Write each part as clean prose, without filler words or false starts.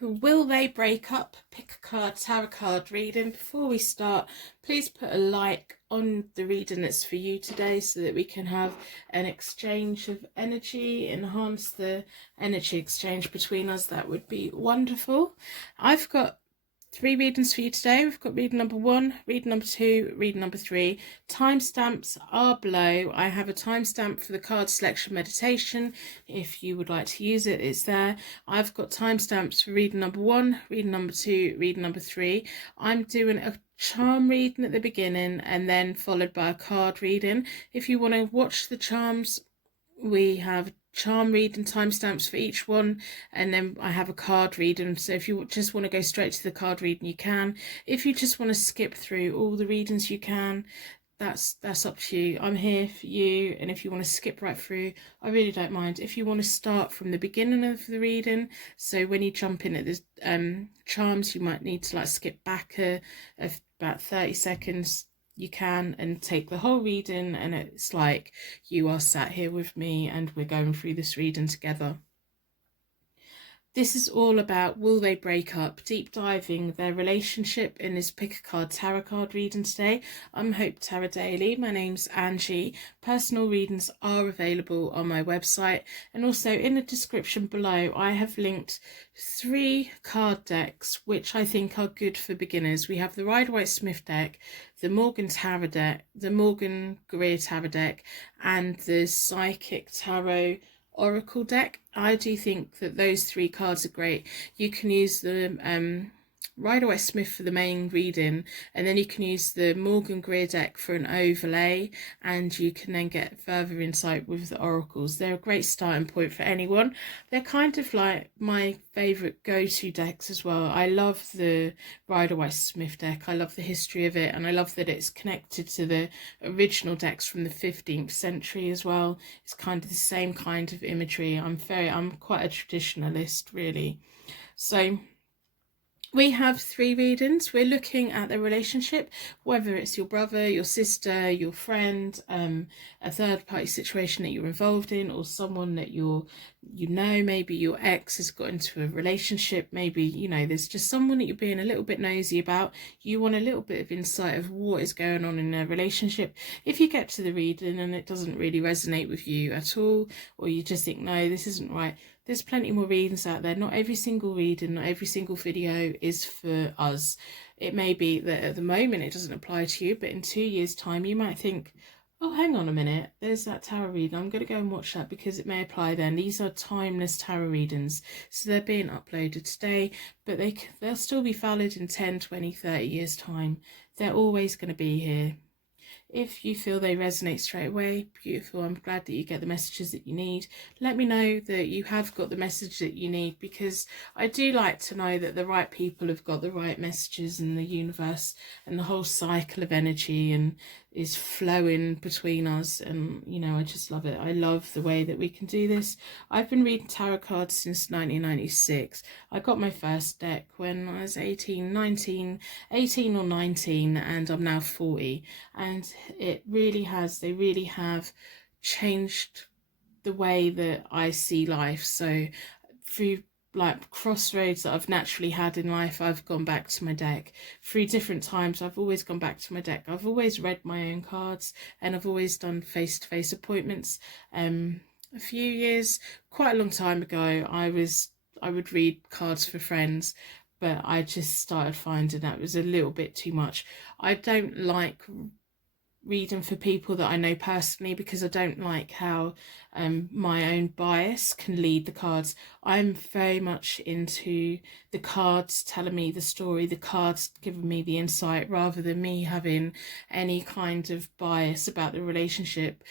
Will they break up? Pick a card, tarot card reading. Before we start, please put a like on the reading that's for you today so that we can have an exchange of energy, enhance the energy exchange between us. That would be wonderful. I've got 3 readings for you today. We've got reading number 1, reading number 2, reading number 3. Timestamps are below. I have a timestamp for the card selection meditation. If you would like to use it, it's there. I've got timestamps for reading number 1, reading number 2, reading number 3. I'm doing a charm reading at the beginning and then followed by a card reading. If you want to watch the charms, we have charm reading timestamps for each one, and then I have a card reading. So if you just want to go straight to the card reading, you can. If you just want to skip through all the readings, you can. That's up to you. I'm here for you, and if you want to skip right through, I really don't mind. If you want to start from the beginning of the reading, so when you jump in at the charms, you might need to like skip back about 30 seconds. You can, and take the whole reading, and it's like you are sat here with me and we're going through this reading together. This is all about will they break up, deep diving their relationship in this pick a card tarot card reading today. I'm Hope Tarot Daily. My name's Angie. Personal readings are available on my website, and also in the description below I have linked 3 card decks which I think are good for beginners. We have the Rider-Waite-Smith deck, the Morgan Tarot deck, the Morgan Greer Tarot deck, and the Psychic Tarot Oracle deck. I do think that those 3 cards are great. You can use the Rider-Waite-Smith for the main reading, and then you can use the Morgan Greer deck for an overlay, and you can then get further insight with the oracles. They're a great starting point for anyone. They're kind of like my favourite go-to decks as well. I love the Rider-Waite-Smith deck. I love the history of it, and I love that it's connected to the original decks from the 15th century as well. It's kind of the same kind of imagery. I'm quite a traditionalist, really. So we have 3 readings. We're looking at the relationship, whether it's your brother, your sister, your friend, a third party situation that you're involved in, or someone that maybe your ex has got into a relationship. Maybe, there's just someone that you're being a little bit nosy about. You want a little bit of insight of what is going on in their relationship. If you get to the reading and it doesn't really resonate with you at all, or you just think, no, this isn't right, there's plenty more readings out there. Not every single reading, not every single video is for us. It may be that at the moment it doesn't apply to you, but in 2 years' time you might think, oh, hang on a minute, there's that tarot reading, I'm going to go and watch that because it may apply then. These are timeless tarot readings, so they're being uploaded today, but they'll still be valid in 10, 20, 30 years' time. They're always going to be here. If you feel they resonate straight away, beautiful. I'm glad that you get the messages that you need. Let me know that you have got the message that you need, because I do like to know that the right people have got the right messages in the universe, and the whole cycle of energy and is flowing between us, and I just love it. I love the way that we can do this. I've been reading tarot cards since 1996. I got my first deck when I was 18 or 19, and I'm now 40, and they really have changed the way that I see life. So through like crossroads that I've naturally had in life, I've gone back to my deck. Through different times, I've always gone back to my deck. I've always read my own cards, and I've always done face-to-face appointments. A few years, quite a long time ago, I would read cards for friends, but I just started finding that was a little bit too much. I don't like reading for people that I know personally, because I don't like how my own bias can lead the cards. I'm very much into the cards telling me the story, the cards giving me the insight, rather than me having any kind of bias about the relationship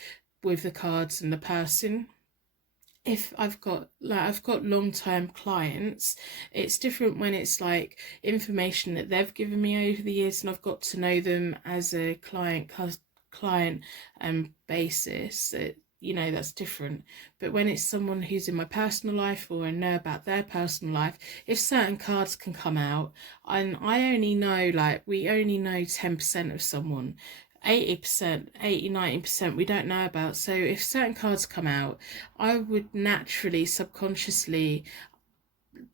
with the cards and the person. If I've got long-term clients, it's different when it's like information that they've given me over the years and I've got to know them as a client basis. That's different. But when it's someone who's in my personal life, or I know about their personal life, if certain cards can come out, and we only know 10% of someone, 80%, 80, 90% we don't know about. So if certain cards come out, I would naturally, subconsciously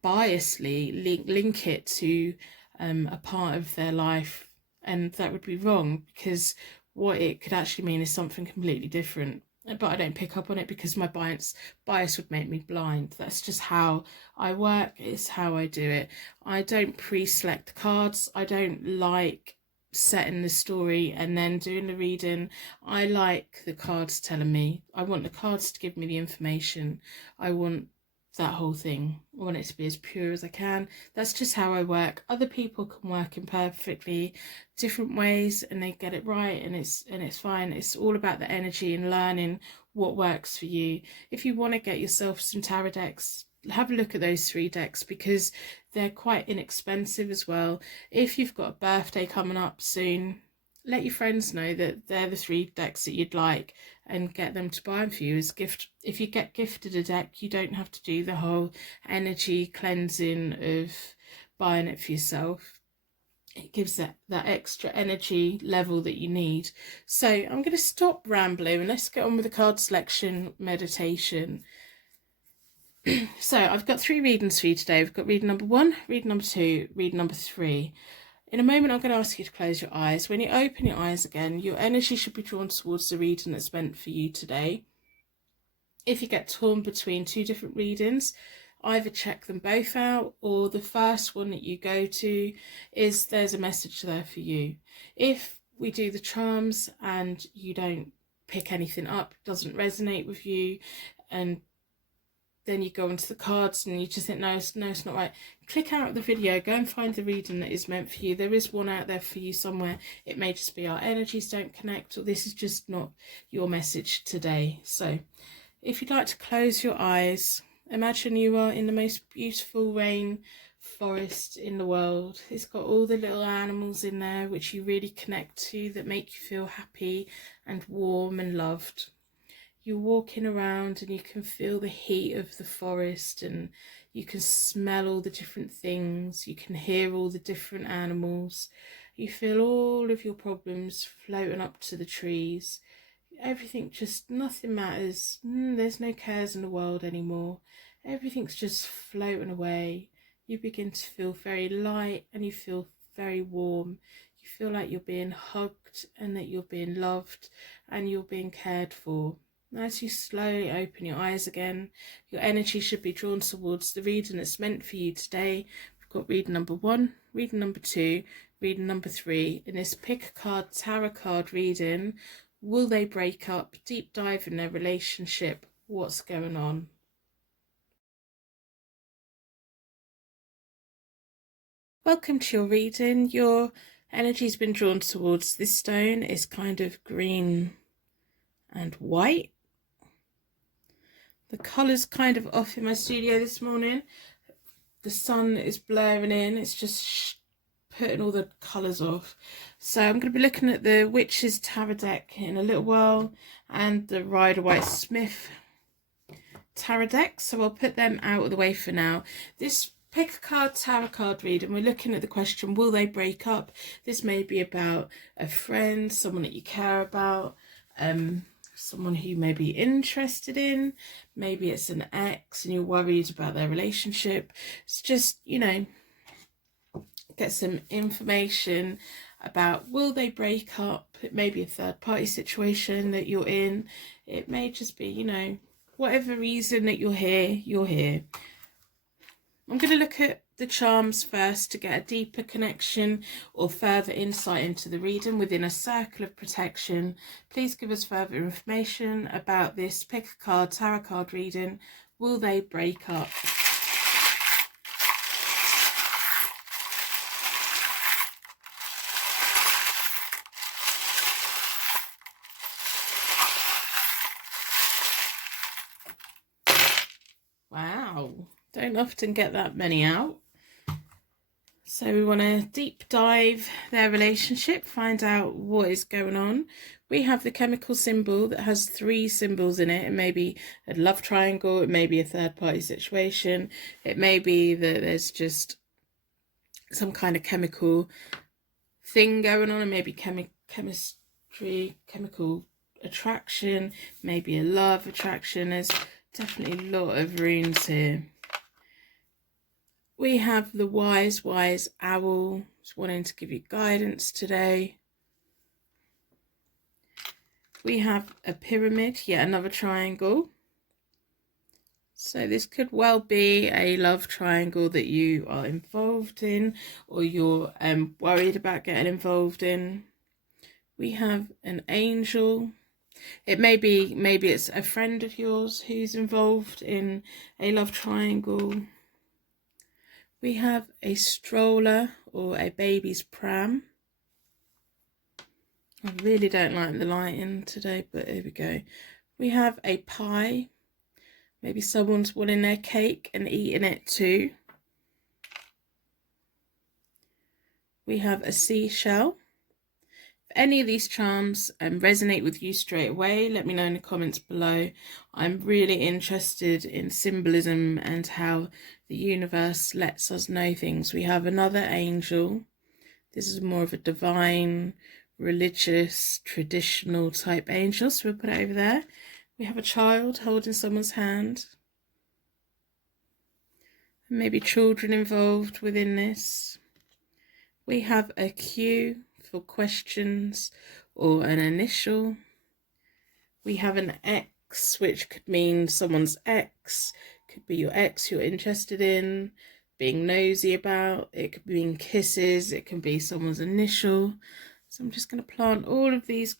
biasly link it to a part of their life, and that would be wrong, because what it could actually mean is something completely different. But I don't pick up on it because my bias would make me blind. That's just how I work. It's how I do it. I don't pre-select cards. I don't like setting the story and then doing the reading. I like the cards telling me. I want the cards to give me the information. I want that whole thing. I want it to be as pure as I can. That's just how I work. Other people can work in perfectly different ways and they get it right, and it's fine. It's all about the energy and learning what works for you. If you want to get yourself some tarot decks, have a look at those 3 decks, because they're quite inexpensive as well. If you've got a birthday coming up soon, let your friends know that they're the 3 decks that you'd like, and get them to buy them for you as gift. If you get gifted a deck, you don't have to do the whole energy cleansing of buying it for yourself. It gives that extra energy level that you need. So I'm going to stop rambling and let's get on with the card selection meditation. So I've got 3 readings for you today. We've got reading number 1, reading number 2, reading number 3. In a moment, I'm going to ask you to close your eyes. When you open your eyes again, your energy should be drawn towards the reading that's meant for you today. If you get torn between 2 different readings, either check them both out, or the first one that you go to is there's a message there for you. If we do the charms and you don't pick anything up, it doesn't resonate with you, and then you go into the cards and you just think, no, it's not right, click out of the video, go and find the reading that is meant for you. There is one out there for you somewhere. It may just be our energies don't connect, or this is just not your message today. So if you'd like to close your eyes, imagine you are in the most beautiful rain forest in the world. It's got all the little animals in there which you really connect to, that make you feel happy and warm and loved. You're walking around and you can feel the heat of the forest, and you can smell all the different things. You can hear all the different animals. You feel all of your problems floating up to the trees. Everything, just nothing matters. There's no cares in the world anymore. Everything's just floating away. You begin to feel very light and you feel very warm. You feel like you're being hugged and that you're being loved and you're being cared for. As you slowly open your eyes again, your energy should be drawn towards the reading that's meant for you today. We've got reading number 1, reading number 2, reading number 3. In this pick a card tarot card reading, will they break up? Deep dive in their relationship. What's going on? Welcome to your reading. Your energy's been drawn towards this stone. It's kind of green and white. The colour's kind of off in my studio this morning. The sun is blaring in. It's just putting all the colours off. So I'm going to be looking at the Witch's Tarot deck in a little while, and the Rider-Waite-Smith tarot deck. So I'll put them out of the way for now. This pick a card tarot card reading, we're looking at the question, will they break up? This may be about a friend, someone that you care about, someone who you may be interested in. Maybe it's an ex and you're worried about their relationship. It's just, you know, get some information about, will they break up? It may be a third party situation that you're in. It may just be, you know, whatever reason that you're here, you're here. I'm going to look at the charms first to get a deeper connection or further insight into the reading within a circle of protection. Please give us further information about this pick a card tarot card reading. Will they break up? Wow, don't often get that many out. So we want to deep dive their relationship, find out what is going on. We have the chemical symbol that has 3 symbols in it. It may be a love triangle, it may be a third party situation, it may be that there's just some kind of chemical thing going on, and maybe chemistry, chemical attraction, maybe a love attraction. There's definitely a lot of runes here. We have the wise owl, just wanting to give you guidance today. We have a pyramid, yet another triangle. So this could well be a love triangle that you are involved in, or you're worried about getting involved in. We have an angel. It maybe it's a friend of yours who's involved in a love triangle. We have a stroller or a baby's pram. I really don't like the lighting today, but here we go. We have a pie. Maybe someone's wanting their cake and eating it too. We have a seashell. If any of these charms resonate with you straight away, let me know in the comments below. I'm really interested in symbolism and how the universe lets us know things. We have another angel. This is more of a divine, religious, traditional type angel, so we'll put it over there. We have a child holding someone's hand. Maybe children involved within this. We have a Q for questions or an initial. We have an X, which could mean someone's ex, could be your ex you're interested in, being nosy about. It could mean kisses, it can be someone's initial. So I'm just going to plant all of these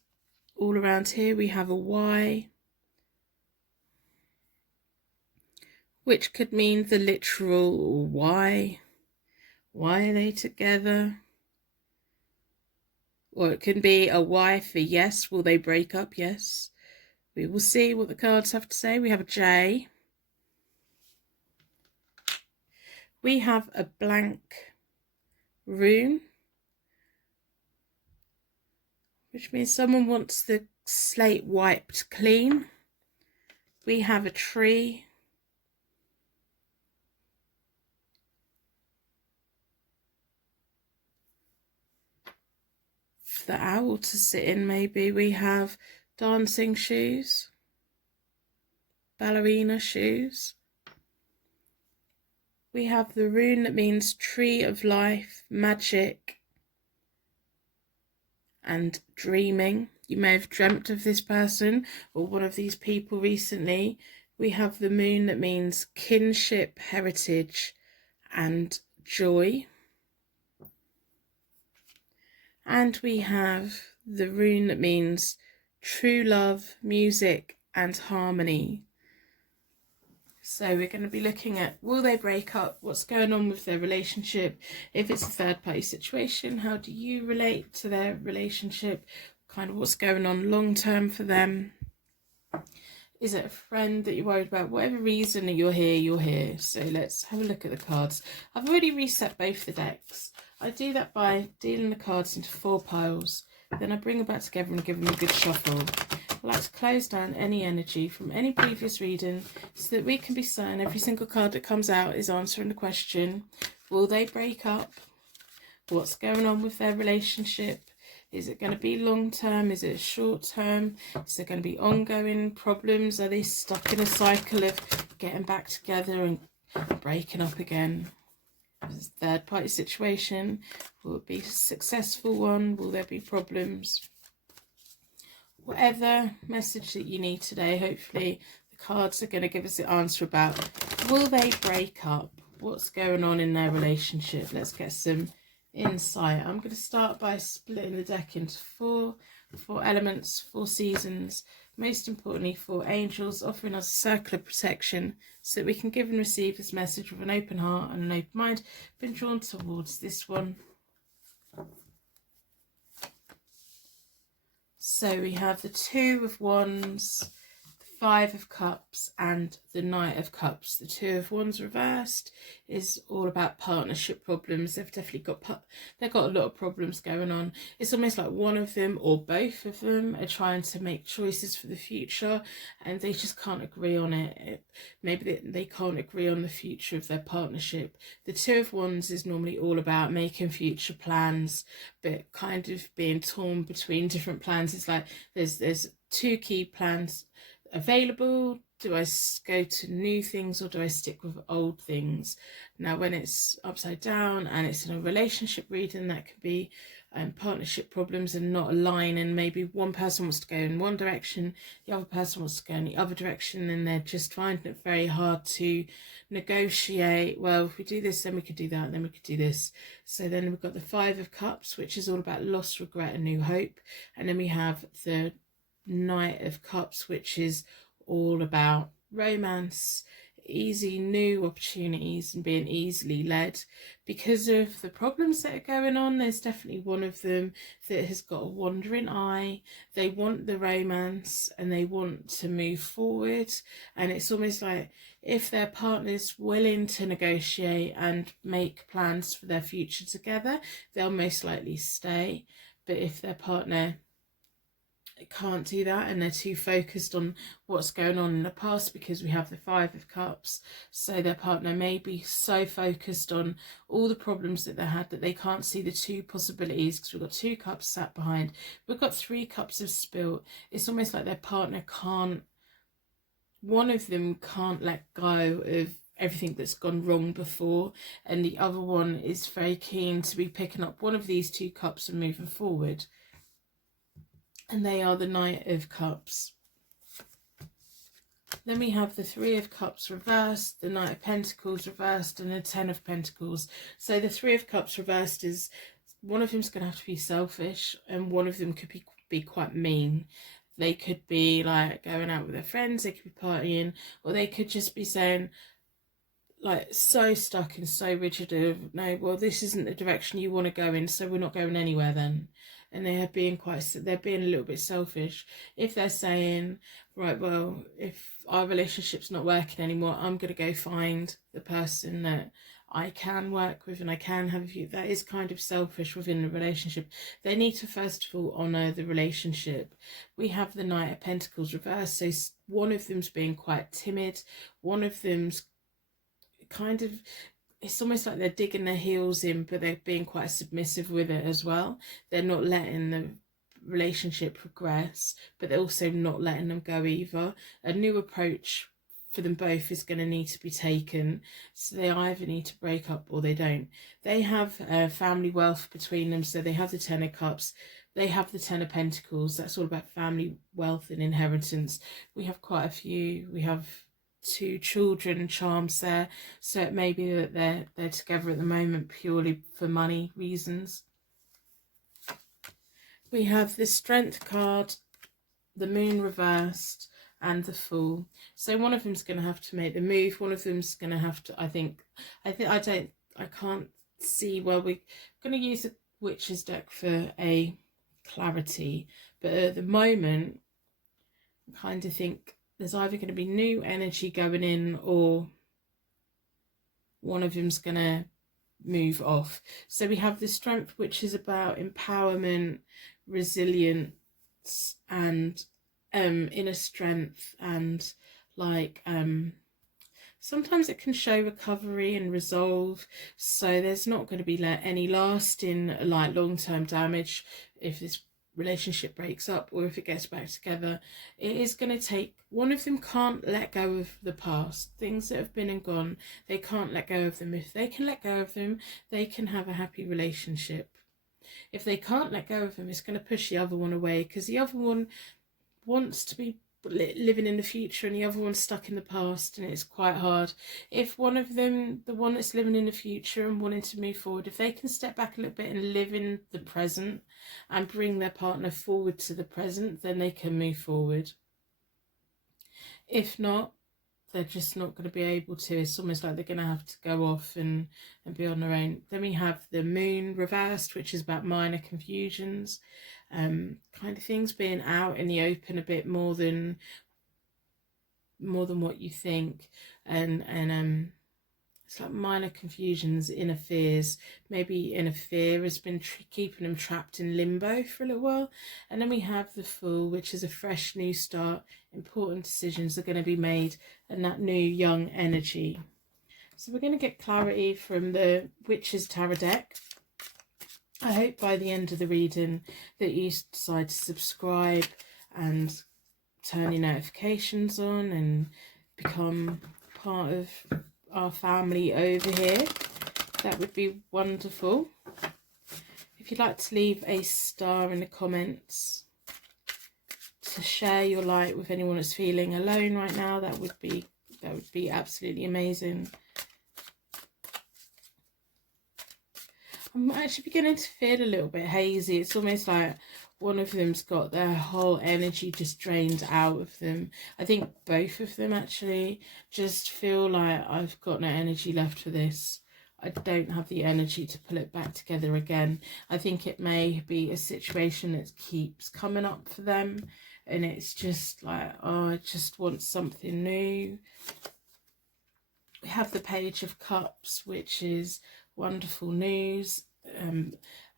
all around here. We have a Y, which could mean the literal why. Why are they together? Or it can be a Y for yes. Will they break up? Yes. We will see what the cards have to say. We have a J. We have a blank room, which means someone wants the slate wiped clean. We have a tree. For the owl to sit in, maybe. We have dancing shoes, ballerina shoes. We have the rune that means tree of life, magic, and dreaming. You may have dreamt of this person or one of these people recently. We have the moon that means kinship, heritage, and joy. And we have the rune that means true love, music, and harmony. So we're going to be looking at, will they break up? What's going on with their relationship? If it's a third party situation, how do you relate to their relationship? Kind of what's going on long term for them? Is it a friend that you're worried about? Whatever reason that you're here, you're here. So let's have a look at the cards. I've already reset both the decks. I do that by dealing the cards into 4 piles. Then I bring them back together and give them a good shuffle. I like to close down any energy from any previous reading so that we can be certain every single card that comes out is answering the question, will they break up? What's going on with their relationship? Is it going to be long term? Is it short term? Is there going to be ongoing problems? Are they stuck in a cycle of getting back together and breaking up again? Is it a third party situation? Will it be a successful one? Will there be problems? Whatever message that you need today, hopefully the cards are going to give us the answer about, will they break up? What's going on in their relationship? Let's get some insight. I'm going to start by splitting the deck into 4 elements, 4 seasons, most importantly 4 angels, offering us a circle of protection so that we can give and receive this message with an open heart and an open mind. Been drawn towards this one. So we have the 2 of Wands, the 5 of Cups, and the Knight of Cups. The 2 of Wands reversed is all about partnership problems. They've definitely got a lot of problems going on. It's almost like one of them or both of them are trying to make choices for the future and they just can't agree on it. Maybe they can't agree on the future of their partnership. The 2 of Wands is normally all about making future plans, but kind of being torn between different plans. It's like there's 2 key plans available? Do I go to new things, or do I stick with old things? Now, when it's upside down and it's in a relationship reading, that could be partnership problems and not aligning. Maybe one person wants to go in one direction, the other person wants to go in the other direction, and they're just finding it very hard to negotiate. Well, if we do this, then we could do that, then we could do this. So then we've got the Five of Cups, which is all about loss, regret, and new hope. And then we have the Knight of Cups, which is all about romance, easy new opportunities, and being easily led. Because of the problems that are going on, there's definitely one of them that has got a wandering eye. They want the romance and they want to move forward, and it's almost like if their partner's willing to negotiate and make plans for their future together, they'll most likely stay. But if their partner can't do that and they're too focused on what's going on in the past, because we have the Five of Cups, so their partner may be so focused on all the problems that they had that they can't see the two possibilities, because we've got two cups sat behind, we've got three cups of spilt. It's almost like their partner can't, one of them can't let go of everything that's gone wrong before, and the other one is very keen to be picking up one of these two cups and moving forward. And they are the Knight of Cups. Then we have the Three of Cups reversed, the Knight of Pentacles reversed, and the Ten of Pentacles. So the Three of Cups reversed is one of them's going to have to be selfish, and one of them could be quite mean. They could be like going out with their friends, they could be partying, or they could just be saying, like, so stuck and so rigid of, no, well, this isn't the direction you want to go in, so we're not going anywhere then. And they're being a little bit selfish. If they're saying, right, well, if our relationship's not working anymore, I'm going to go find the person that I can work with and I can have a view, that is kind of selfish within the relationship. They need to first of all honour the relationship. We have the Knight of Pentacles reversed, so one of them's being quite timid, one of them's kind of, it's almost like they're digging their heels in, but they're being quite submissive with it as well. They're not letting the relationship progress, but they're also not letting them go either. A new approach for them both is going to need to be taken, so they either need to break up or they don't. They have family wealth between them, so they have the Ten of Cups, they have the Ten of Pentacles. That's all about family wealth and inheritance. We have quite a few. We have two children charms there, so it may be that they're together at the moment purely for money reasons. We have the Strength card, the Moon reversed, and the Fool. So one of them's going to have to make the move, one of them's going to have to, I can't see, well, we're going to use the Witch's deck for a clarity, but at the moment I kind of think there's either going to be new energy going in, or one of them's going to move off. So we have the Strength, which is about empowerment, resilience, and inner strength, and like sometimes it can show recovery and resolve. So there's not going to be any lasting, like, long-term damage if this relationship breaks up or if it gets back together. It is going to take, one of them can't let go of the past, things that have been and gone. They can't let go of them. If they can let go of them, they can have a happy relationship. If they can't let go of them, it's going to push the other one away, because the other one wants to be living in the future and the other one's stuck in the past, and it's quite hard. If one of them, the one that's living in the future and wanting to move forward, if they can step back a little bit and live in the present and bring their partner forward to the present, then they can move forward. If not, they're just not going to be able to. It's almost like they're going to have to go off and be on their own. Then we have the Moon reversed, which is about minor confusions, kind of things being out in the open a bit more than what you think, and it's like minor confusions, inner fears. Maybe inner fear has been keeping them trapped in limbo for a little while. And then we have the Fool, which is a fresh new start. Important decisions are going to be made, and that new young energy. So we're going to get clarity from the Witch's Tarot deck. I hope by the end of the reading that you decide to subscribe and turn your notifications on and become part of our family over here, that would be wonderful. If you'd like to leave a star in the comments to share your light with anyone that's feeling alone right now, that would be absolutely amazing. I'm actually beginning to feel a little bit hazy. It's almost like one of them's got their whole energy just drained out of them. I think both of them actually just feel like I've got no energy left for this. I don't have the energy to pull it back together again. I think it may be a situation that keeps coming up for them, and it's just like, oh, I just want something new. We have the Page of Cups, which is wonderful news,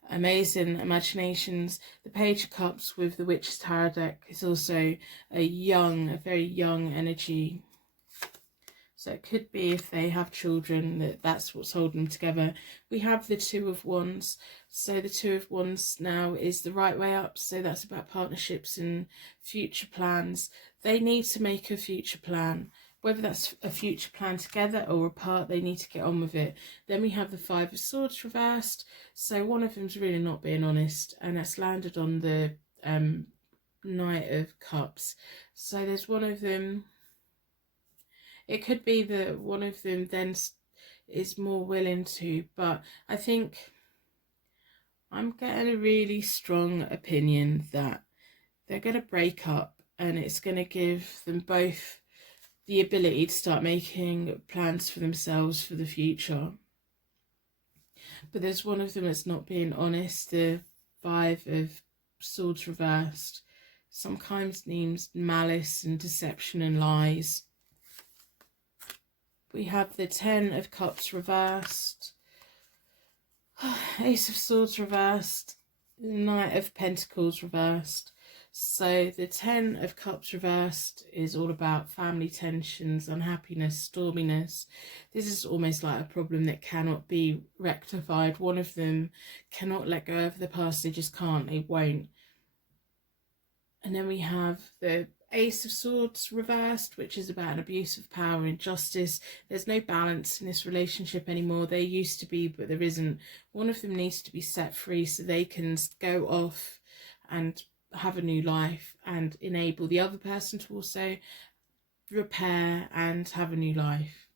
amazing imaginations. The Page of Cups with the Witch's Tarot deck is also a very young energy. So it could be if they have children, that's what's holding them together. We have the Two of Wands. So the Two of Wands now is the right way up. So that's about partnerships and future plans. They need to make a future plan. Whether that's a future plan together or apart, they need to get on with it. Then we have the Five of Swords reversed. So one of them's really not being honest, and that's landed on the Knight of Cups. So there's one of them. It could be that one of them then is more willing to, but I think I'm getting a really strong opinion that they're going to break up, and it's going to give them both the ability to start making plans for themselves for the future. But there's one of them that's not being honest. The Five of Swords reversed sometimes means malice and deception and lies. We have the Ten of Cups reversed, Ace of Swords reversed, Knight of Pentacles reversed. So the Ten of Cups reversed is all about family tensions, unhappiness, storminess. This is almost like a problem that cannot be rectified. One of them cannot let go of the past. They just can't. They won't. And then we have the Ace of Swords reversed, which is about an abuse of power and justice. There's no balance in this relationship anymore. There used to be, but there isn't. One of them needs to be set free so they can go off and have a new life and enable the other person to also repair and have a new life.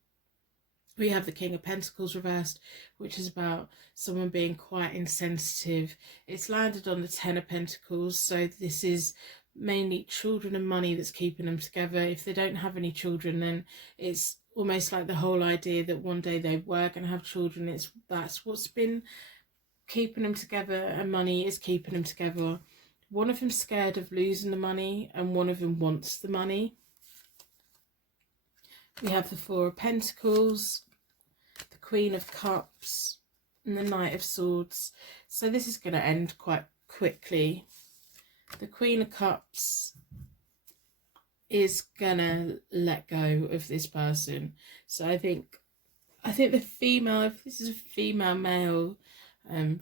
We have the King of Pentacles reversed, which is about someone being quite insensitive. It's landed on the Ten of Pentacles, so this is mainly children and money that's keeping them together. If they don't have any children, then it's almost like the whole idea that one day they were going to have children. That's what's been keeping them together, and money is keeping them together. One of them's scared of losing the money, and one of them wants the money. We have the Four of Pentacles, the Queen of Cups, and the Knight of Swords. So this is going to end quite quickly. The Queen of Cups is going to let go of this person. So I think the female, if this is a female-male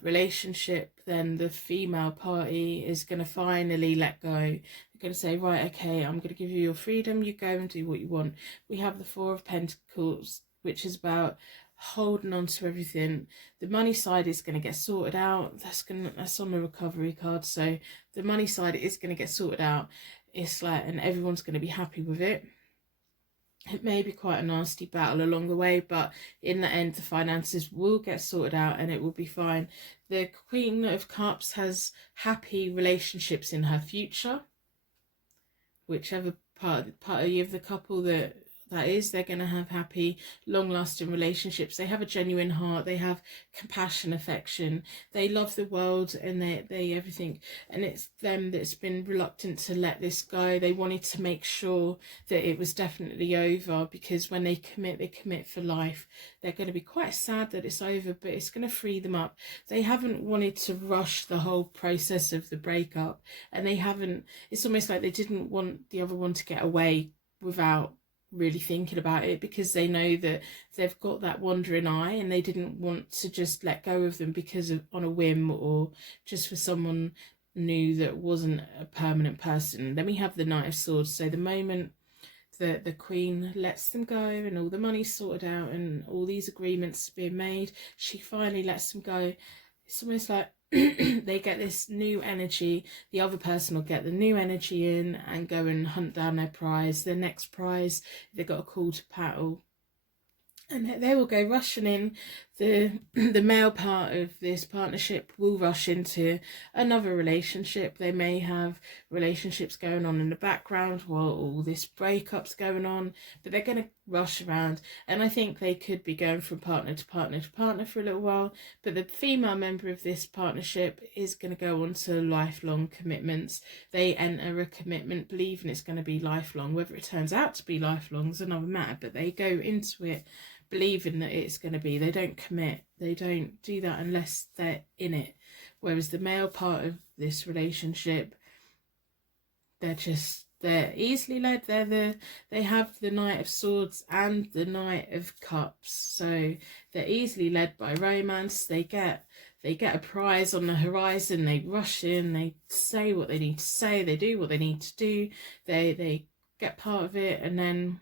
relationship, then the female party is going to finally let go. They're going to say, right, okay, I'm going to give you your freedom, you go and do what you want. We have the Four of Pentacles, which is about holding on to everything. The money side is going to get sorted out. That's on the recovery card. So the money side is going to get sorted out. It's like, and everyone's going to be happy with it. It may be quite a nasty battle along the way, but in the end, the finances will get sorted out and it will be fine. The Queen of Cups has happy relationships in her future. Whichever part of the couple that is, they're going to have happy, long-lasting relationships. They have a genuine heart. They have compassion, affection. They love the world, and they everything. And it's them that's been reluctant to let this go. They wanted to make sure that it was definitely over, because when they commit for life. They're going to be quite sad that it's over, but it's going to free them up. They haven't wanted to rush the whole process of the breakup, and they haven't. It's almost like they didn't want the other one to get away without really thinking about it, because they know that they've got that wandering eye, and they didn't want to just let go of them because of on a whim, or just for someone new that wasn't a permanent person. Then we have the Knight of Swords. So the moment that the Queen lets them go and all the money's sorted out and all these agreements being made, she finally lets them go. It's almost like they get this new energy. The other person will get the new energy in and go and hunt down their prize, their next prize. They've got a call to battle, and they will go rushing in. The male part of this partnership will rush into another relationship. They may have relationships going on in the background while all this breakup's going on, but they're going to rush around. And I think they could be going from partner to partner to partner for a little while, but the female member of this partnership is going to go on to lifelong commitments. They enter a commitment believing it's going to be lifelong. Whether it turns out to be lifelong is another matter, but they go into it believing that it's going to be. They don't commit. They don't do that unless they're in it. Whereas the male part of this relationship, they're easily led. They have the Knight of Swords and the Knight of Cups, so they're easily led by romance. They get a prize on the horizon. They rush in. They say what they need to say. They do what they need to do. They get part of it, and then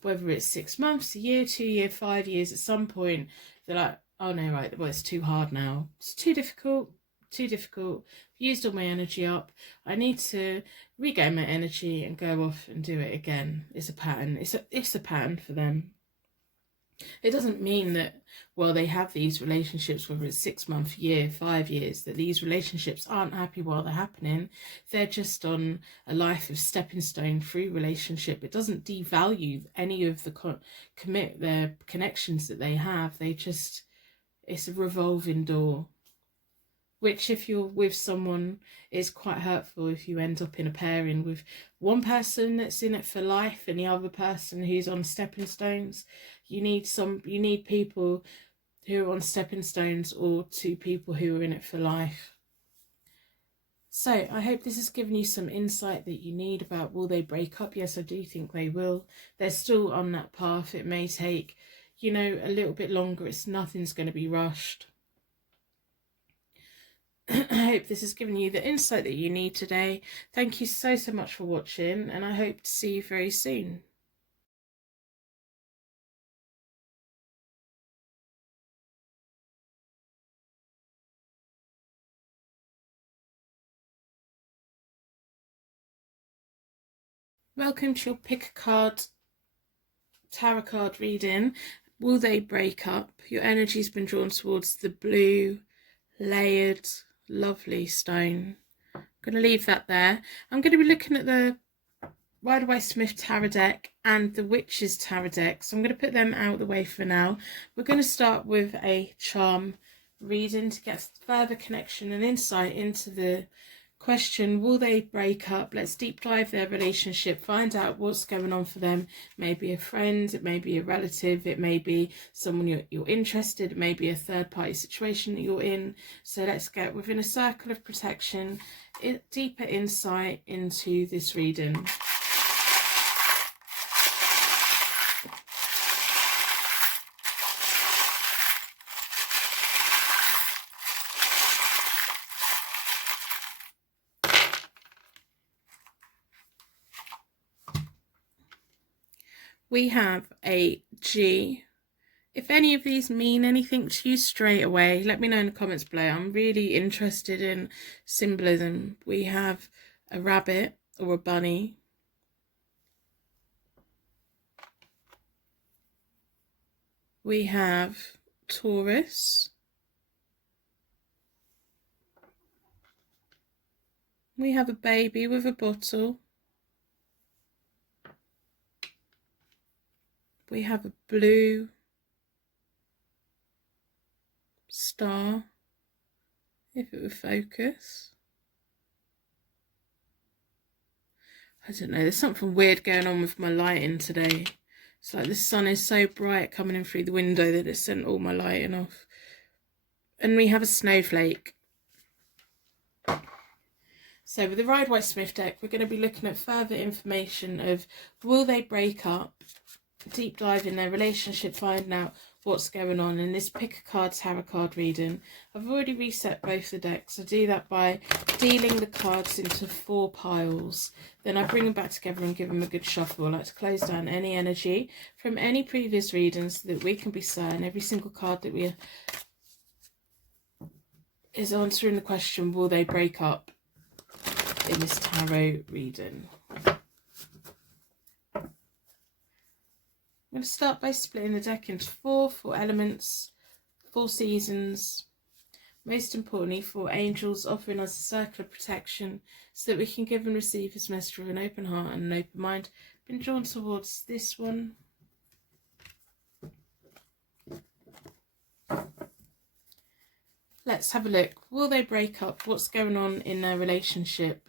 whether it's 6 months, a year, 2 years, 5 years, at some point they're like, oh no, right, well, it's too hard now. It's too difficult. I've used all my energy up. I need to regain my energy and go off and do it again. It's a pattern. It's a pattern for them. It doesn't mean that, well, they have these relationships, whether it's 6 months, year, 5 years, that these relationships aren't happy while they're happening. They're just on a life of stepping stone through relationship. It doesn't devalue any of the their connections that they have. It's a revolving door, which if you're with someone is quite hurtful if you end up in a pairing with one person that's in it for life and the other person who's on stepping stones. You need people who are on stepping stones, or two people who are in it for life. So I hope this has given you some insight that you need about, will they break up? Yes, I do think they will. They're still on that path. It may take, a little bit longer. Nothing's going to be rushed. I hope this has given you the insight that you need today. Thank you so much for watching, and I hope to see you very soon. Welcome to your pick a card tarot card reading. Will they break up? Your energy's been drawn towards the blue layered lovely stone. I'm going to leave that there. I'm going to be looking at the Rider-Waite-Smith tarot deck and the Witch's tarot deck, so I'm going to put them out of the way for now. We're going to start with a charm reading to get further connection and insight into the question, will they break up? Let's deep dive their relationship, find out what's going on for them. Maybe a friend, it may be a relative, it may be someone you're interested, it may be a third party situation that you're in. So let's get within a circle of protection, deeper insight into this reading. We have a G. If any of these mean anything to you straight away, let me know in the comments below. I'm really interested in symbolism. We have a rabbit or a bunny. We have Taurus. We have a baby with a bottle. We have a blue star, if it would focus. I don't know, there's something weird going on with my lighting today. It's like the sun is so bright coming in through the window that it sent all my lighting off. And we have a snowflake. So with the Rider-Waite-Smith deck, we're going to be looking at further information of, will they break up? Deep dive in their relationship, finding out what's going on in this pick a card tarot card reading. I've already reset both the decks. I do that by dealing the cards into 4 piles. Then I bring them back together and give them a good shuffle. I like to close down any energy from any previous readings so that we can be certain every single card that we is answering the question, will they break up in this tarot reading? I'm going to start by splitting the deck into 4 elements, 4 seasons. Most importantly, 4 angels offering us a circle of protection so that we can give and receive this message with an open heart and an open mind. Been drawn towards this one. Let's have a look. Will they break up? What's going on in their relationship?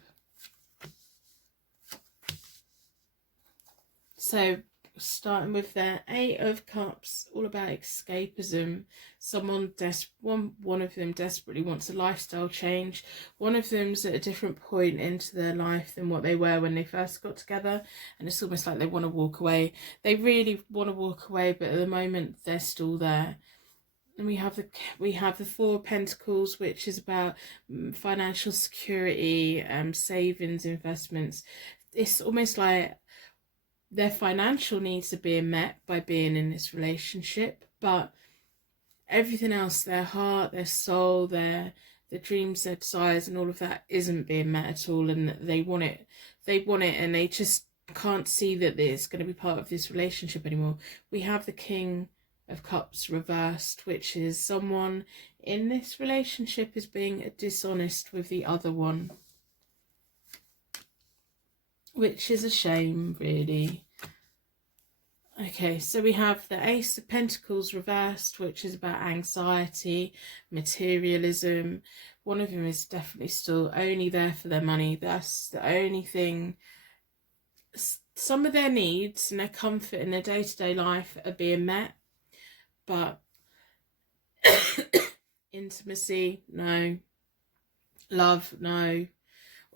So, starting with their 8 of Cups, all about escapism. One of them desperately wants a lifestyle change. One of them's at a different point into their life than what they were when they first got together, and it's almost like they want to walk away. They really want to walk away, but at the moment they're still there. And we have the 4 of Pentacles, which is about financial security, savings, investments. It's almost like their financial needs are being met by being in this relationship, but everything else, their heart, their soul, their dreams, their desires, and all of that isn't being met at all, and they want it, and they just can't see that it's going to be part of this relationship anymore. We have the King of Cups reversed, which is someone in this relationship is being dishonest with the other one, which is a shame, really. Okay, so we have the Ace of Pentacles reversed, which is about anxiety, materialism. One of them is definitely still only there for their money. That's the only thing. Some of their needs and their comfort in their day-to-day life are being met, but intimacy, no. Love, no.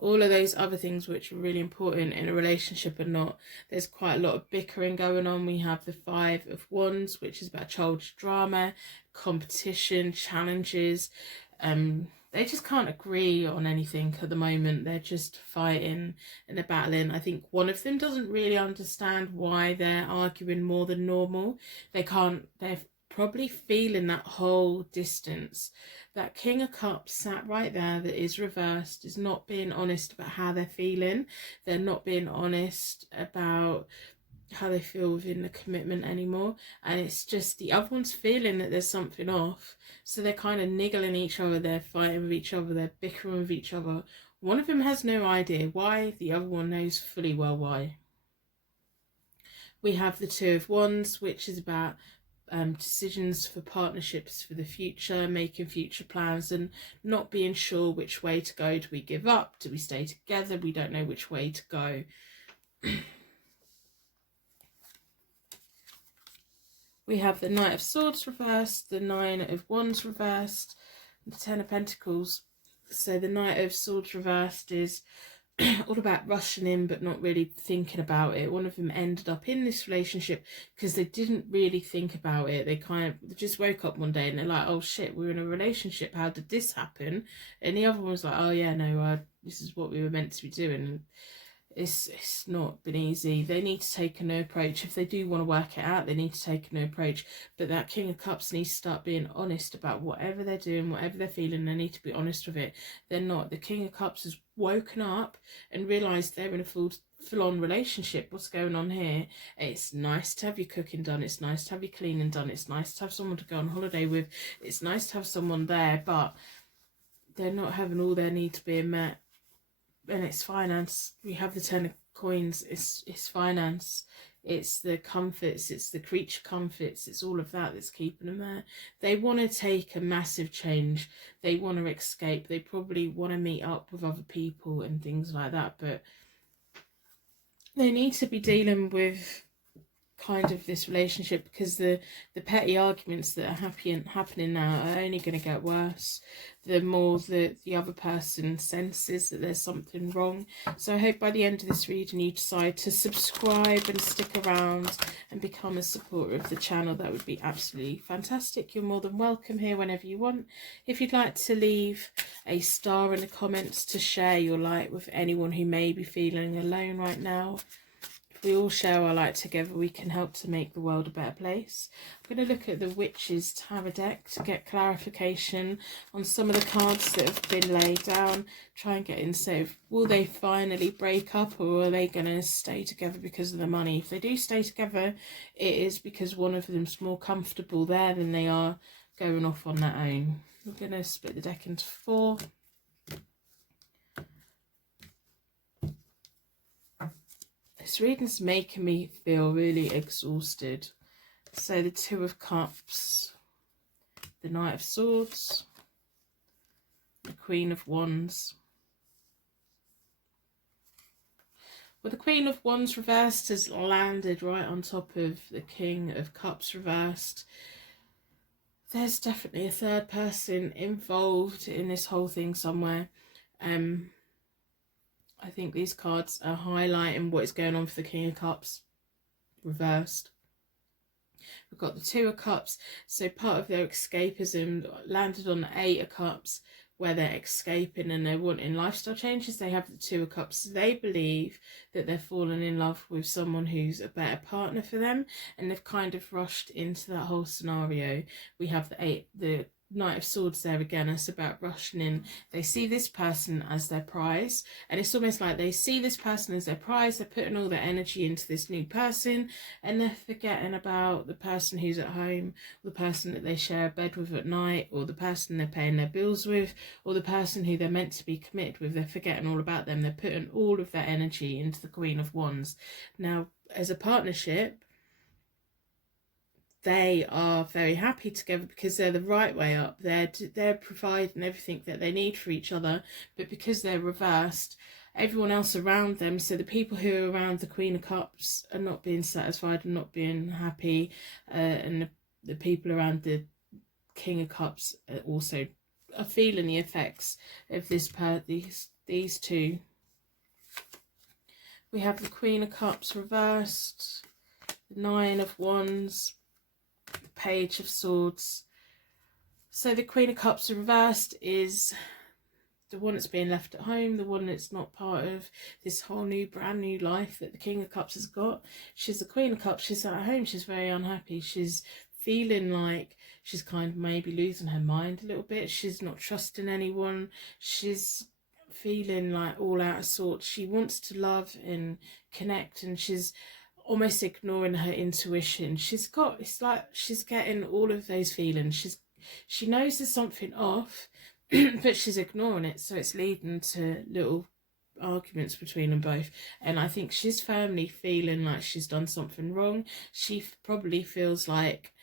All of those other things which are really important in a relationship are not. There's quite a lot of bickering going on. We have the 5 of Wands, which is about childish drama, competition, challenges. They just can't agree on anything at the moment. They're just fighting and they're battling. I think one of them doesn't really understand why they're arguing more than normal. They're probably feeling that whole distance. That King of Cups sat right there that is reversed is not being honest about how they're feeling. They're not being honest about how they feel within the commitment anymore, and it's just the other one's feeling that there's something off, so they're kind of niggling each other, they're fighting with each other, they're bickering with each other. One of them has no idea why, the other one knows fully well why. We have the 2 of Wands, which is about decisions for partnerships for the future, making future plans and not being sure which way to go. Do we give up? Do we stay together? We don't know which way to go. We have the Knight of Swords reversed, the 9 of Wands reversed, the 10 of Pentacles. So the Knight of Swords reversed is all about rushing in but not really thinking about it. One of them ended up in this relationship because they didn't really think about it. They just woke up one day and they're like, oh shit, we're in a relationship, how did this happen? And the other one was like, oh yeah, no, this is what we were meant to be doing. It's not been easy. They need to take a new approach. If they do want to work it out, they need to take a new approach. But that King of Cups needs to start being honest about whatever they're doing, whatever they're feeling. They need to be honest with it. They're not. The King of Cups has woken up and realised they're in a full-on relationship. What's going on here? It's nice to have your cooking done. It's nice to have your cleaning done. It's nice to have someone to go on holiday with. It's nice to have someone there, but they're not having all their needs being met. And it's finance. We have the 10 of Coins. It's finance. It's the comforts. It's the creature comforts. It's all of that that's keeping them there. They want to take a massive change. They want to escape. They probably want to meet up with other people and things like that. But they need to be dealing with kind of this relationship, because the petty arguments that are happening now are only going to get worse the more that the other person senses that there's something wrong. So I hope by the end of this reading you decide to subscribe and stick around and become a supporter of the channel. That would be absolutely fantastic. You're more than welcome here whenever you want. If you'd like to leave a star in the comments to share your light with anyone who may be feeling alone right now, if we all share our light together, we can help to make the world a better place. I'm going to look at the Witch's Tarot deck to get clarification on some of the cards that have been laid down. Try and get insight of, will they finally break up, or are they going to stay together because of the money? If they do stay together, it is because one of them's more comfortable there than they are going off on their own. We're going to split the deck into 4. This reading's making me feel really exhausted. So the Two of Cups, the Knight of Swords, the Queen of Wands. Well, the Queen of Wands reversed has landed right on top of the King of Cups reversed. There's definitely a third person involved in this whole thing somewhere. I think these cards are highlighting what is going on for the King of Cups reversed. We've got the Two of Cups, so part of their escapism landed on the Eight of Cups, where they're escaping and they're wanting lifestyle changes. They have the Two of Cups. They believe that they're falling in love with someone who's a better partner for them, and they've kind of rushed into that whole scenario. We have the Knight of Swords there again. It's about rushing in. They see this person as their prize, and it's almost like they see this person as their prize. They're putting all their energy into this new person, and they're forgetting about the person who's at home, or the person that they share a bed with at night, or the person they're paying their bills with, or the person who they're meant to be committed with. They're forgetting all about them. They're putting all of their energy into the Queen of Wands. Now, as a partnership, they are very happy together because they're the right way up. They're providing everything that they need for each other, but because they're reversed, everyone else around them, so the people who are around the Queen of Cups, are not being satisfied and not being happy, and the people around the King of Cups also are feeling the effects of these two. We have the Queen of Cups reversed, the Nine of Wands, Page of Swords. So the Queen of Cups reversed is the one that's being left at home, the one that's not part of this whole new brand new life that the King of Cups has got. She's the Queen of Cups. She's at home. She's very unhappy. She's feeling like she's kind of maybe losing her mind a little bit. She's not trusting anyone. She's feeling like all out of sorts. She wants to love and connect, and she's almost ignoring her intuition. It's like she's getting all of those feelings. She knows there's something off, but she's ignoring it, so it's leading to little arguments between them both. And I think she's firmly feeling like she's done something wrong. She probably feels like,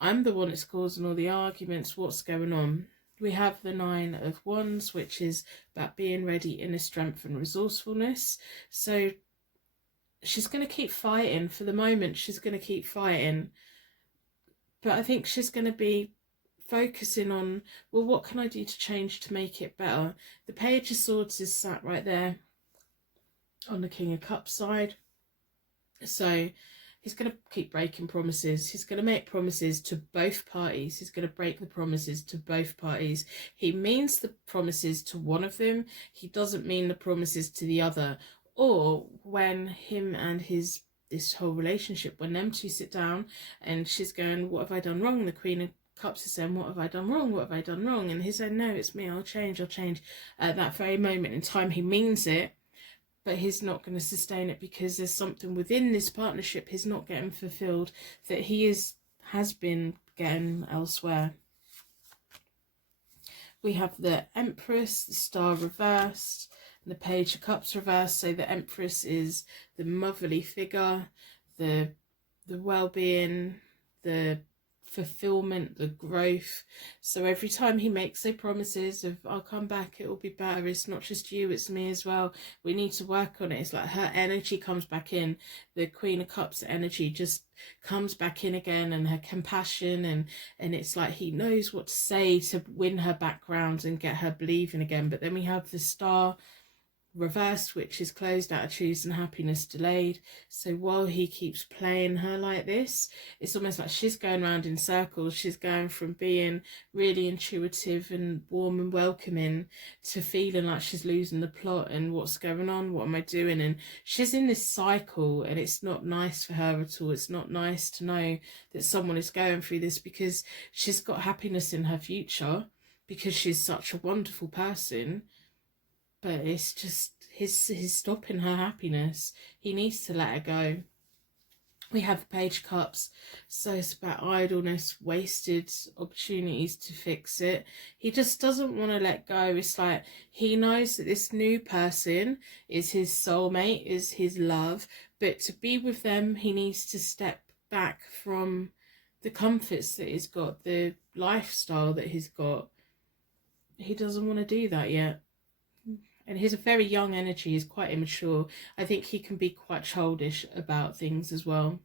I'm the one that's causing all the arguments, what's going on? We have the Nine of Wands, which is about being ready, inner strength and resourcefulness. So she's going to keep fighting. For the moment, she's going to keep fighting. But I think she's going to be focusing on, well, what can I do to change to make it better? The Page of Swords is sat right there on the King of Cups side. So he's going to keep breaking promises. He's going to make promises to both parties. He's going to break the promises to both parties. He means the promises to one of them. He doesn't mean the promises to the other. Or when him and this whole relationship, when them two sit down and she's going, what have I done wrong? The Queen of Cups is saying, what have I done wrong? What have I done wrong? And he's saying, no, it's me. I'll change. At that very moment in time, he means it, but he's not going to sustain it because there's something within this partnership he's not getting fulfilled that he has been getting elsewhere. We have the Empress, the Star reversed, the Page of Cups reversed. So the Empress is the motherly figure, the well-being, the fulfillment, the growth. So every time he makes those promises of I'll come back, it will be better, it's not just you, it's me as well, we need to work on it, it's like her energy comes back in. The Queen of Cups energy just comes back in again, and her compassion, and it's like he knows what to say to win her background and get her believing again. But then we have the Star reversed, which is closed attitudes and happiness delayed. So while he keeps playing her like this, it's almost like she's going around in circles. She's going from being really intuitive and warm and welcoming to feeling like she's losing the plot and what's going on, what am I doing? And she's in this cycle, and it's not nice for her at all. It's not nice to know that someone is going through this, because she's got happiness in her future because she's such a wonderful person. But it's just he's stopping her happiness. He needs to let her go. We have the Page of Cups, so it's about idleness, wasted opportunities to fix it. He just doesn't want to let go. It's like he knows that this new person is his soulmate, is his love, but to be with them, he needs to step back from the comforts that he's got, the lifestyle that he's got. He doesn't want to do that yet. And he's a very young energy, he's quite immature. I think he can be quite childish about things as well.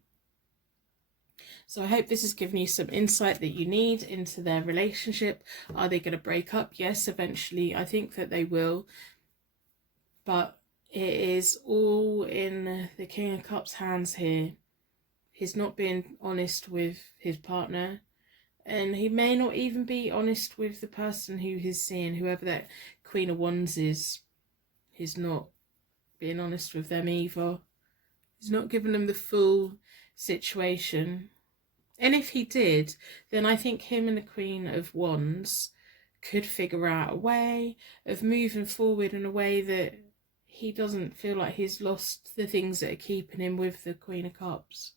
So I hope this has given you some insight that you need into their relationship. Are they going to break up? Yes, eventually. I think that they will. But it is all in the King of Cups hands here. He's not being honest with his partner. And he may not even be honest with the person who he's seeing, whoever that Queen of Wands is. He's not being honest with them either. He's not giving them the full situation. And if he did, then I think him and the Queen of Wands could figure out a way of moving forward in a way that he doesn't feel like he's lost the things that are keeping him with the Queen of Cups.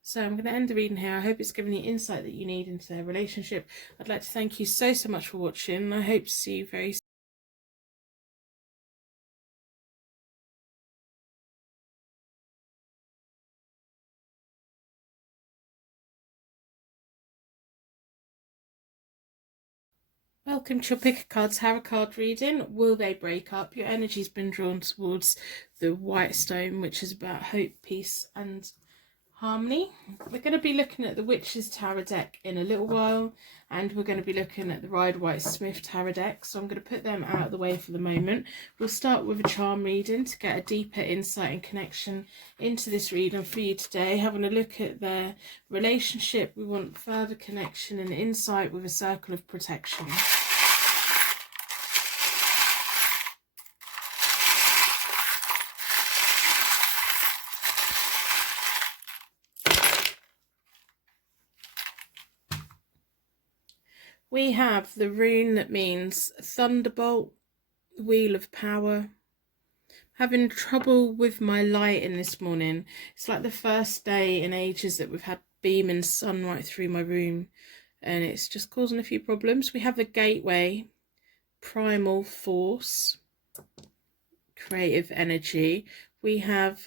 So I'm going to end the reading here. I hope it's given you insight that you need into their relationship. I'd like to thank you so much for watching. I hope to see you very soon. Welcome to your Pick a Card Tarot card reading. Will they break up? Your energy's been drawn towards the White Stone, which is about hope, peace and harmony. We're going to be looking at the Witch's Tarot deck in a little while, and we're going to be looking at the Rider-Waite-Smith Tarot deck, so I'm going to put them out of the way for the moment. We'll start with a charm reading to get a deeper insight and connection into this reading for you today. Having a look at their relationship, we want further connection and insight with a circle of protection. We have the rune that means thunderbolt, wheel of power. Having trouble with my lighting this morning. It's like the first day in ages that we've had beaming sun right through my room, and it's just causing a few problems. We have the gateway, primal force, creative energy. We have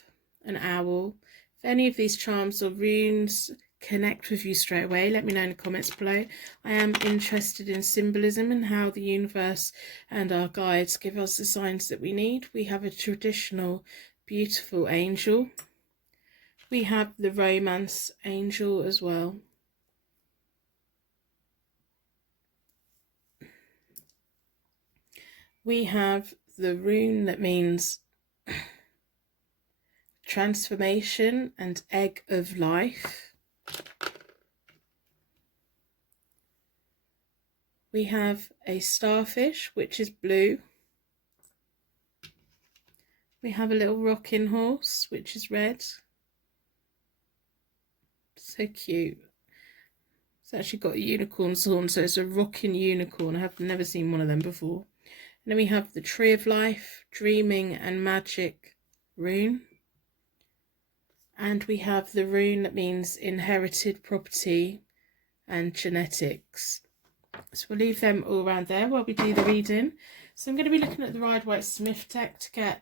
an owl. If any of these charms or runes connect with you straight away, let me know in the comments below. I am interested in symbolism and how the universe and our guides give us the signs that we need. We have a traditional beautiful angel. We have the romance angel as well. We have the rune that means transformation and egg of life. We have a starfish, which is blue. We have a little rocking horse, which is red. So cute. It's actually got a unicorn's horn, so it's a rocking unicorn. I have never seen one of them before. And then we have the Tree of Life, Dreaming and Magic rune. And we have the rune that means inherited property and genetics. So we'll leave them all around there while we do the reading. So I'm going to be looking at the Rider-Waite-Smith deck to get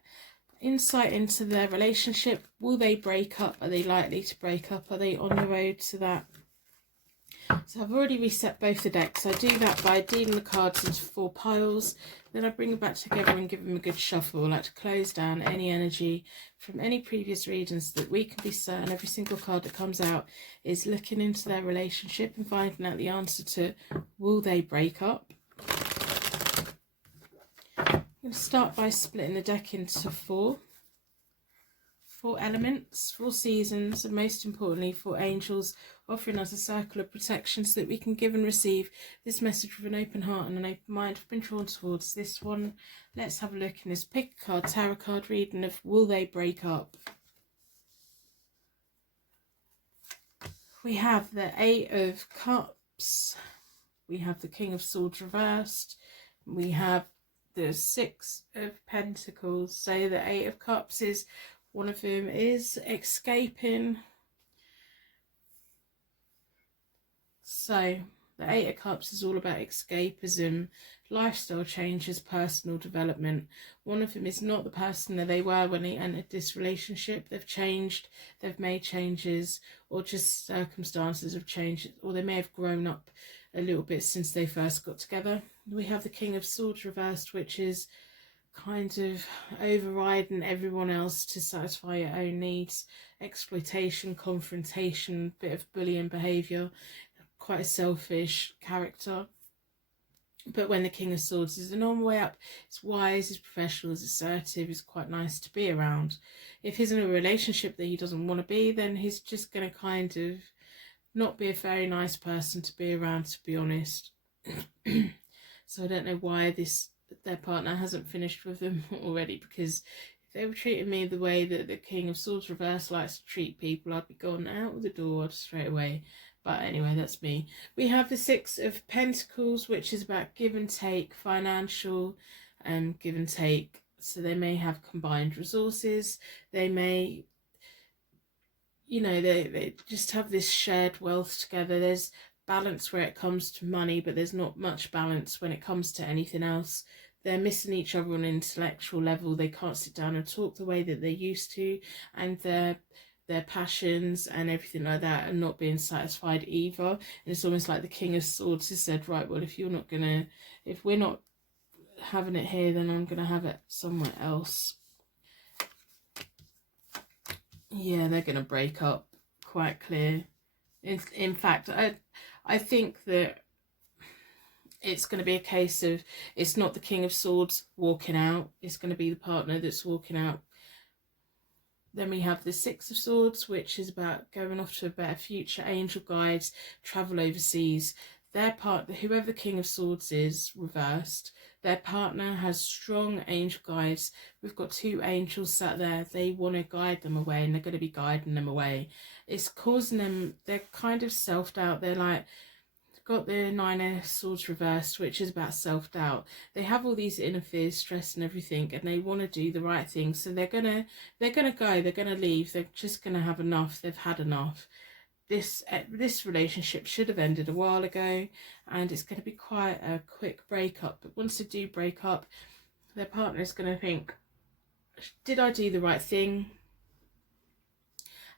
insight into their relationship. Will they break up? Are they likely to break up? Are they on the road to that? So I've already reset both the decks. I do that by dealing the cards into 4 piles. Then I bring them back together and give them a good shuffle. I like to close down any energy from any previous readings so that we can be certain every single card that comes out is looking into their relationship and finding out the answer to, will they break up? I'm going to start by splitting the deck into 4 elements, 4 seasons, and most importantly 4 angels, offering us a circle of protection so that we can give and receive this message with an open heart and an open mind. I've been drawn towards this one. Let's have a look in this pick a card, tarot card reading of will they break up? We have the 8 of Cups, we have the King of Swords reversed, we have the 6 of Pentacles. So the 8 of Cups is, one of them is escaping. So the 8 of Cups is all about escapism, lifestyle changes, personal development. One of them is not the person that they were when they entered this relationship. They've changed, they've made changes, or just circumstances have changed, or they may have grown up a little bit since they first got together. We have the King of Swords reversed, which is kind of overriding everyone else to satisfy your own needs, exploitation, confrontation, bit of bullying behaviour, quite a selfish character. But when the King of Swords is the normal way up, it's wise, it's professional, it's assertive, it's quite nice to be around. If he's in a relationship that he doesn't want to be, then he's just going to kind of not be a very nice person to be around, to be honest. So I don't know why their partner hasn't finished with them already, because if they were treating me the way that the King of Swords reverse likes to treat people, I'd be gone out of the door straight away. But anyway, that's me. We have the 6 of Pentacles, which is about give and take, financial give and take. So they may have combined resources. They may, you know, they just have this shared wealth together. There's balance where it comes to money, but there's not much balance when it comes to anything else. They're missing each other on an intellectual level. They can't sit down and talk the way that they used to, and their passions and everything like that are not being satisfied either. And it's almost like the King of Swords has said, right, well, if we're not having it here, then I'm gonna have it somewhere else. Yeah, they're gonna break up, quite clear. In fact, I think that it's going to be a case of, it's not the King of Swords walking out, it's going to be the partner that's walking out. Then we have the 6 of Swords, which is about going off to a better future, angel guides, travel overseas. Their partner, whoever the King of Swords is, reversed, their partner has strong angel guides. We've got 2 angels sat there. They want to guide them away, and they're going to be guiding them away. It's causing them, they're kind of self-doubt. They're like, got the 9 of Swords reversed, which is about self-doubt. They have all these inner fears, stress and everything, and they want to do the right thing. So they're gonna go, they're gonna leave, they're just gonna have enough, they've had enough. This relationship should have ended a while ago, and it's going to be quite a quick breakup. But once they do break up, their partner is going to think, did I do the right thing?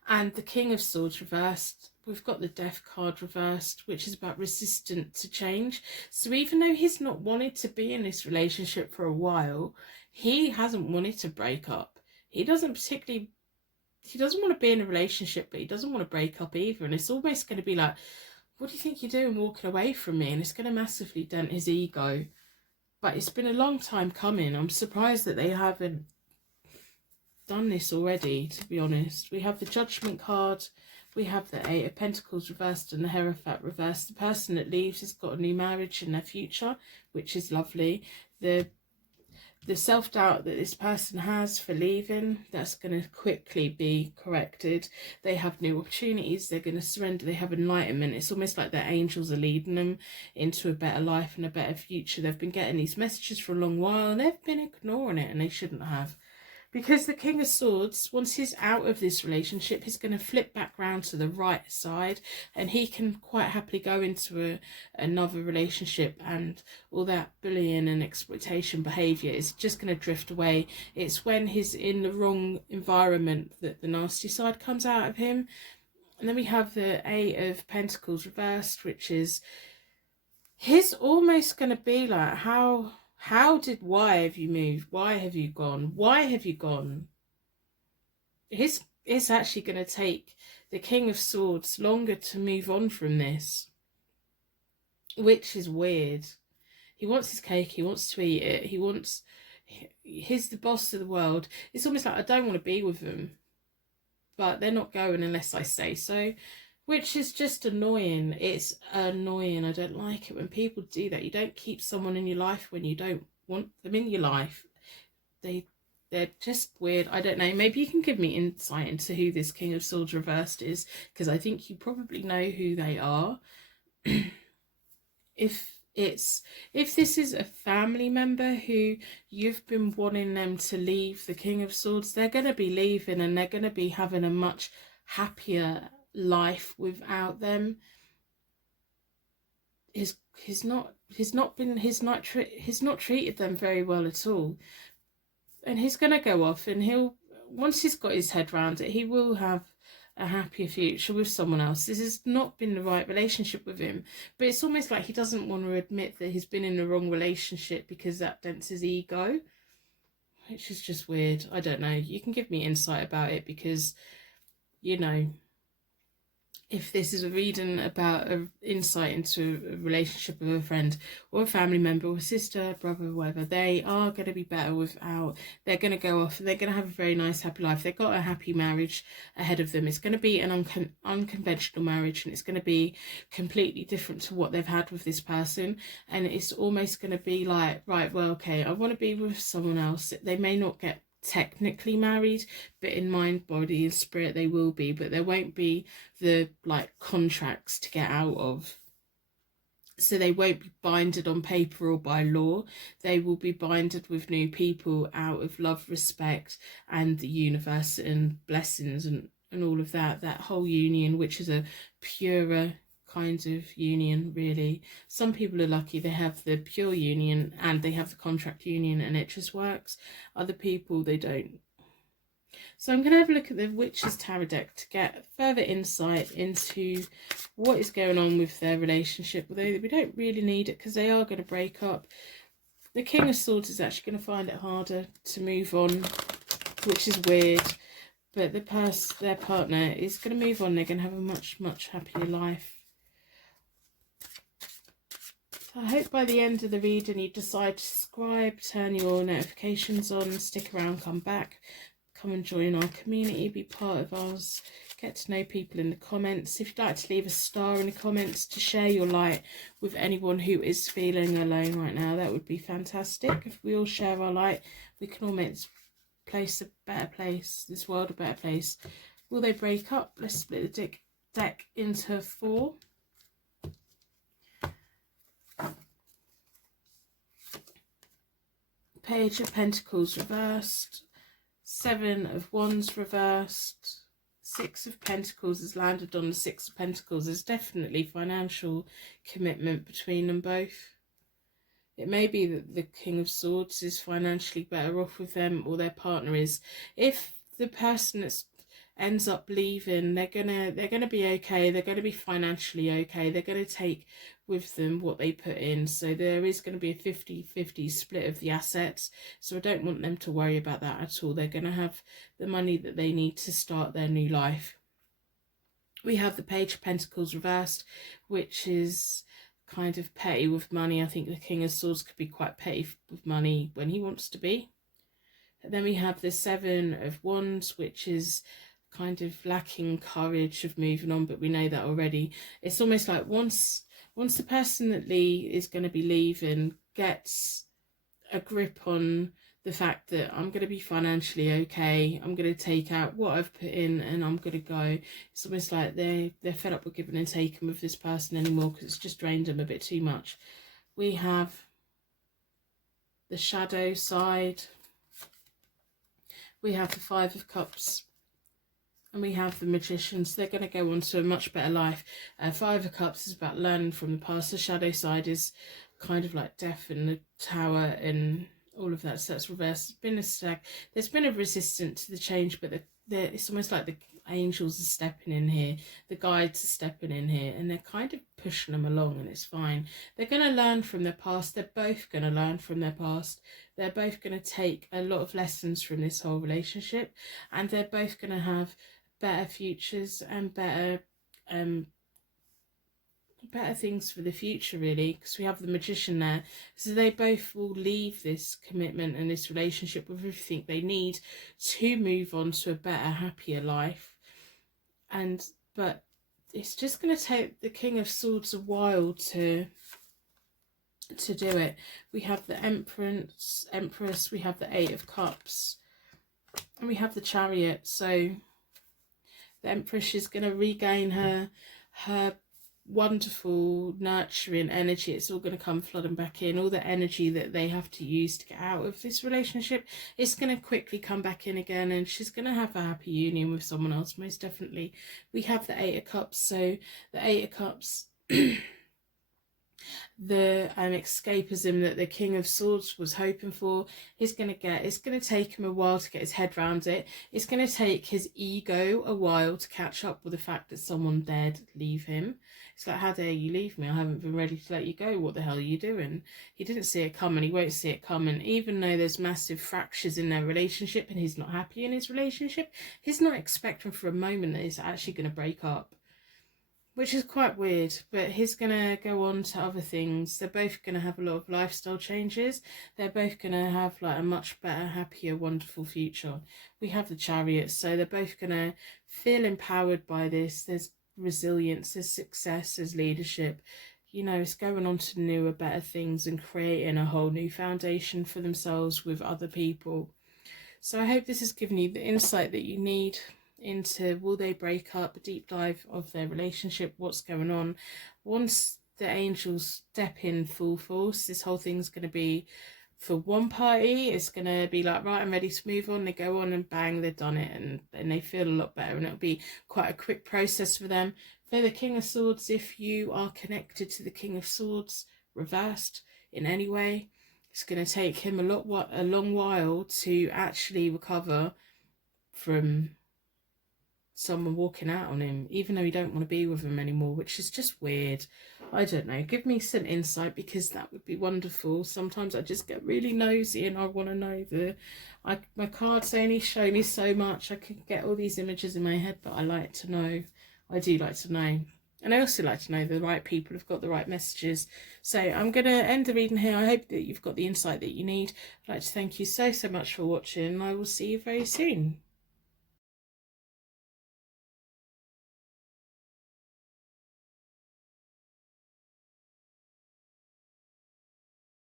And the King of Swords reversed, we've got the Death card reversed, which is about resistant to change. So even though he's not wanted to be in this relationship for a while, he hasn't wanted to break up. He doesn't want to be in a relationship, but he doesn't want to break up either. And it's almost going to be like, what do you think you're doing walking away from me? And it's going to massively dent his ego. But it's been a long time coming. I'm surprised that they haven't done this already, to be honest. We have the Judgment card. We have the 8 of Pentacles reversed and the Hierophant reversed. The person that leaves has got a new marriage in their future, which is lovely. The self-doubt that this person has for leaving, that's going to quickly be corrected. They have new opportunities. They're going to surrender. They have enlightenment. It's almost like their angels are leading them into a better life and a better future. They've been getting these messages for a long while, and they've been ignoring it, and they shouldn't have. Because the King of Swords, once he's out of this relationship, he's going to flip back round to the right side, and he can quite happily go into another relationship, and all that bullying and exploitation behaviour is just going to drift away. It's when he's in the wrong environment that the nasty side comes out of him. And then we have the Eight of Pentacles reversed, which is, he's almost going to be like, why have you moved? Why have you gone? Why have you gone? It's actually going to take the King of Swords longer to move on from this, which is weird. He wants his cake, he wants to eat it, he's the boss of the world. It's almost like, I don't want to be with them, but they're not going unless I say so, which is just annoying. It's annoying. I don't like it when people do that. You don't keep someone in your life when you don't want them in your life. They're just weird. I don't know. Maybe you can give me insight into who this King of Swords reversed is, because I think you probably know who they are. If this is a family member who you've been wanting them to leave the King of Swords, they're going to be leaving, and they're going to be having a much happier life without them. He's not treated them very well at all. And he's going to go off, and once he's got his head around it, he will have a happier future with someone else. This has not been the right relationship with him, but it's almost like he doesn't want to admit that he's been in the wrong relationship because that dents his ego, which is just weird. I don't know. You can give me insight about it, because, you know, if this is a reading about an insight into a relationship with a friend or a family member or a sister, brother, whatever, they are going to be better without. They're going to go off and they're going to have a very nice, happy life. They've got a happy marriage ahead of them. It's going to be an unconventional marriage, and it's going to be completely different to what they've had with this person. And it's almost going to be like, right, well, okay, I want to be with someone else. They may not get technically married, but in mind, body and spirit they will be, but there won't be the like contracts to get out of, so they won't be binded on paper or by law. They will be binded with new people out of love, respect, and the universe and blessings and all of that whole union, which is a purer kind of union, really. Some people are lucky, they have the pure union and they have the contract union and it just works. Other people, they don't. So I'm going to have a look at the Witch's Tarot deck to get further insight into what is going on with their relationship, although we don't really need it because they are going to break up. The King of Swords is actually going to find it harder to move on, which is weird, but their partner is going to move on. They're going to have a much, much happier life. I hope by the end of the reading you decide to subscribe, turn your notifications on, stick around, come back, come and join our community, be part of ours, get to know people in the comments. If you'd like to leave a star in the comments to share your light with anyone who is feeling alone right now, that would be fantastic. If we all share our light, we can all make this place a better place, this world a better place. Will they break up? Let's split the deck into 4. Page of Pentacles reversed, 7 of Wands reversed, 6 of Pentacles has landed on the 6 of Pentacles. There's definitely financial commitment between them both. It may be that the King of Swords is financially better off with them, or their partner is. If the person that ends up leaving, they're gonna be okay. They're gonna be financially okay. They're gonna take with them what they put in, so there is going to be a 50-50 split of the assets, so I don't want them to worry about that at all. They're going to have the money that they need to start their new life. We have the Page of Pentacles reversed, which is kind of petty with money. I think the King of Swords could be quite petty with money when he wants to be. And then we have the 7 of Wands, which is kind of lacking courage of moving on, but we know that already. It's almost like once the person that is going to be leaving gets a grip on the fact that I'm going to be financially okay, I'm going to take out what I've put in and I'm going to go, it's almost like they're fed up with giving and taking with this person anymore, because it's just drained them a bit too much. We have the shadow side, we have the 5 of Cups, and we have the Magician. So they're going to go on to a much better life. 5 of Cups is about learning from the past. The shadow side is kind of like death in the tower and all of that. So that's reversed. There's been a stag. There's been a resistance to the change, but it's almost like the angels are stepping in here, the guides are stepping in here, and they're kind of pushing them along, and it's fine. They're going to learn from their past. They're both going to learn from their past. They're both going to take a lot of lessons from this whole relationship, and they're both going to have better futures and better things for the future, really, because we have the Magician there. So they both will leave this commitment and this relationship with everything they need to move on to a better, happier life. But it's just going to take the King of Swords a while to do it. We have the Empress, we have the Eight of Cups, and we have the Chariot. So the Empress is going to regain her wonderful nurturing energy. It's all going to come flooding back in. All the energy that they have to use to get out of this relationship, it's going to quickly come back in again, and she's going to have a happy union with someone else, most definitely. We have the Eight of Cups. So the Eight of Cups, the escapism that the King of Swords was hoping for, he's going to get. It's going to take him a while to get his head around it. It's going to take his ego a while to catch up with the fact that someone dared leave him. It's like, how dare you leave me? I haven't been ready to let you go. What the hell are you doing? He didn't see it coming. He won't see it coming. Even though there's massive fractures in their relationship and he's not happy in his relationship, he's not expecting for a moment that it's actually going to break up, which is quite weird. But he's going to go on to other things. They're both going to have a lot of lifestyle changes. They're both going to have like a much better, happier, wonderful future. We have the Chariot, so they're both going to feel empowered by this. There's resilience, there's success, there's leadership. You know, it's going on to newer, better things and creating a whole new foundation for themselves with other people. So I hope this has given you the insight that you need into, will they break up, a deep dive of their relationship, what's going on. Once the angels step in full force, this whole thing's going to be, for one party, it's going to be like, right, I'm ready to move on. They go on and bang, they've done it, and they feel a lot better, and it'll be quite a quick process for them. For the King of Swords, if you are connected to the King of Swords reversed in any way, it's going to take him a long while to actually recover from someone walking out on him, even though you don't want to be with him anymore, which is just weird. I don't know. Give me some insight, because that would be wonderful. Sometimes I just get really nosy and I want to know my cards only show me so much. I can get all these images in my head, but I like to know. I do like to know. And I also like to know the right people have got the right messages. So I'm going to end the reading here. I hope that you've got the insight that you need. I'd like to thank you so much for watching, and I will see you very soon.